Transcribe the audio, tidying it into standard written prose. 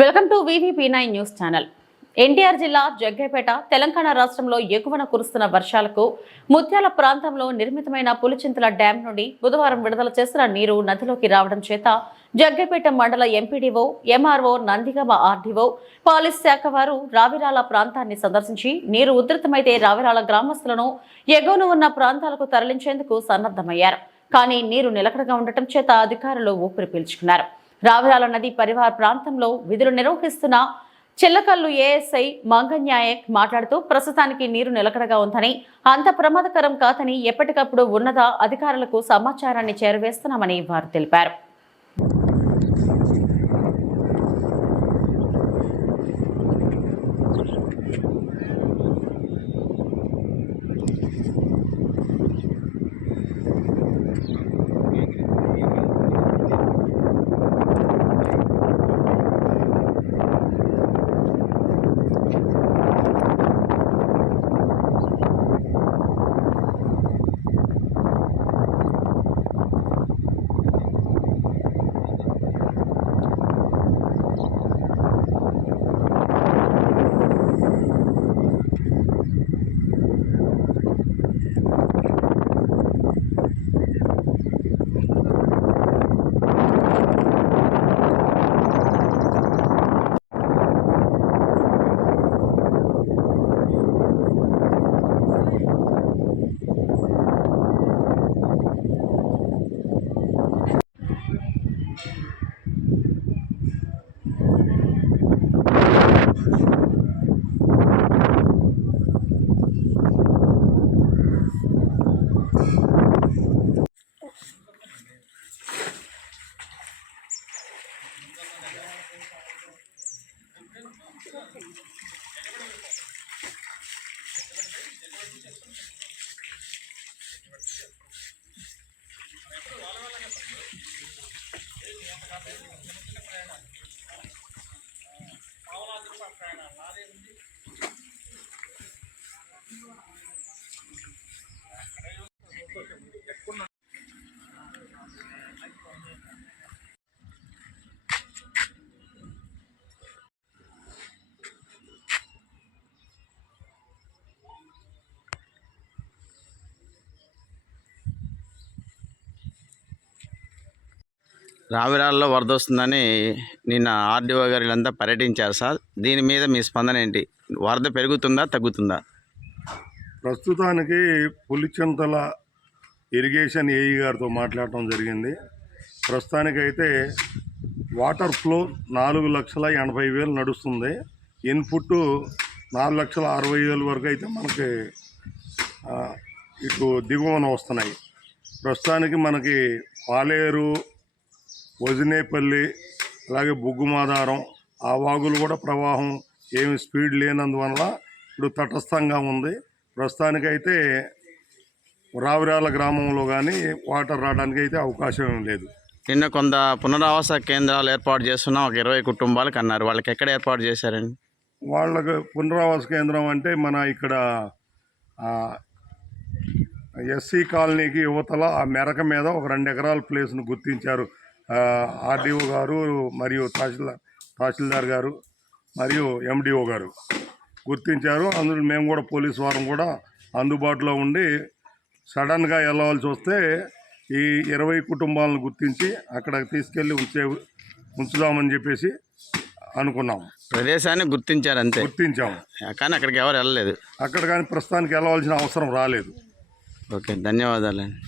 Welcome to VVP9 news channel. NTR జిల్లా జగ్గైపేట తెలంగాణ రాష్ట్రంలో ఎగువన కురుస్తున్న వర్షాలకు ముత్యాల ప్రాంతంలో నిర్మితమైన పులిచింతల డ్యాం నుండి బుధవారం విడుదల చేసిన నీరు నదిలోకి రావడం చేత జగ్గైపేట మండల MPDO, MRO, Nandigama RDO, police శాఖ వారు రావిరాల ప్రాంతాన్ని సందర్శించి నీరు ఉధృతమైతే రావిరాల గ్రామస్తులను ఎగువన ఉన్న ప్రాంతాలకు తరలించేందుకు సన్నద్ధమయ్యారు. కానీ నీరు నిలకడగా ఉండటం చేత అధికారులు ఊపిరి పీల్చుకున్నారు. రావిరాల నది పరివార ప్రాంతంలో విధులు నిర్వహిస్తున్న చిల్లకల్లు ఏఎస్ఐ మంగన్యాయక్ మాట్లాడుతూ ప్రస్తుతానికి నీరు నిలకడగా ఉందని, అంత ప్రమాదకరం కాదని ఎప్పటికప్పుడు ఉన్నత అధికారులకు సమాచారాన్ని చేరవేస్తున్నామని వారు తెలిపారు. రావిరాల్లో వరద వస్తుందని నిన్న ఆర్డీఓ గారు వీళ్ళంతా పర్యటించారు సార్. దీని మీద మీ స్పందన ఏంటి? వరద పెరుగుతుందా తగ్గుతుందా? ప్రస్తుతానికి పులిచింతల ఇరిగేషన్ ఏఈ గారితో మాట్లాడటం జరిగింది. ప్రస్తుతానికైతే వాటర్ ఫ్లో 4,80,000 నడుస్తుంది. ఇన్పుట్ 4,60,000 వరకు అయితే మనకి ఇటు దిగువన వస్తున్నాయి. ప్రస్తుతానికి మనకి పాలేరు, వజినేపల్లి, అలాగే బుగ్గుమాధారం ఆ వాగులు కూడా ప్రవాహం ఏమి స్పీడ్ లేనందువల్ల ఇప్పుడు తటస్థంగా ఉంది. ప్రస్తుతానికైతే రావిరాల గ్రామంలో కానీ వాటర్ రావడానికి అయితే అవకాశం ఏం లేదు. నిన్న కొంత పునరావాస కేంద్రాలు ఏర్పాటు చేస్తున్నాం, ఒక 20 కుటుంబాలకు అన్నారు. వాళ్ళకి ఎక్కడ ఏర్పాటు చేశారండి? వాళ్ళకు పునరావాస కేంద్రం అంటే మన ఇక్కడ ఎస్సీ కాలనీకి యువతల ఆ మెరక మీద ఒక 2 ఎకరాల ప్లేస్ను గుర్తించారు. ఆర్డీఓ గారు మరియు తహసీల్దార్ గారు మరియు ఎండిఓ గారు గుర్తించారు. అందులో మేము కూడా పోలీసు వారం కూడా అందుబాటులో ఉండి సడన్గా వెళ్ళవలసి వస్తే ఈ 20 కుటుంబాలను గుర్తించి అక్కడికి తీసుకెళ్ళి ఉంచుదామని చెప్పేసి అనుకున్నాము. ప్రదేశాన్ని గుర్తించారు అంతే. గుర్తించాము కానీ అక్కడికి ఎవరు వెళ్ళలేదు. అక్కడ కానీ ప్రస్తుతానికి వెళ్ళవలసిన అవసరం రాలేదు. ఓకే, ధన్యవాదాలండి.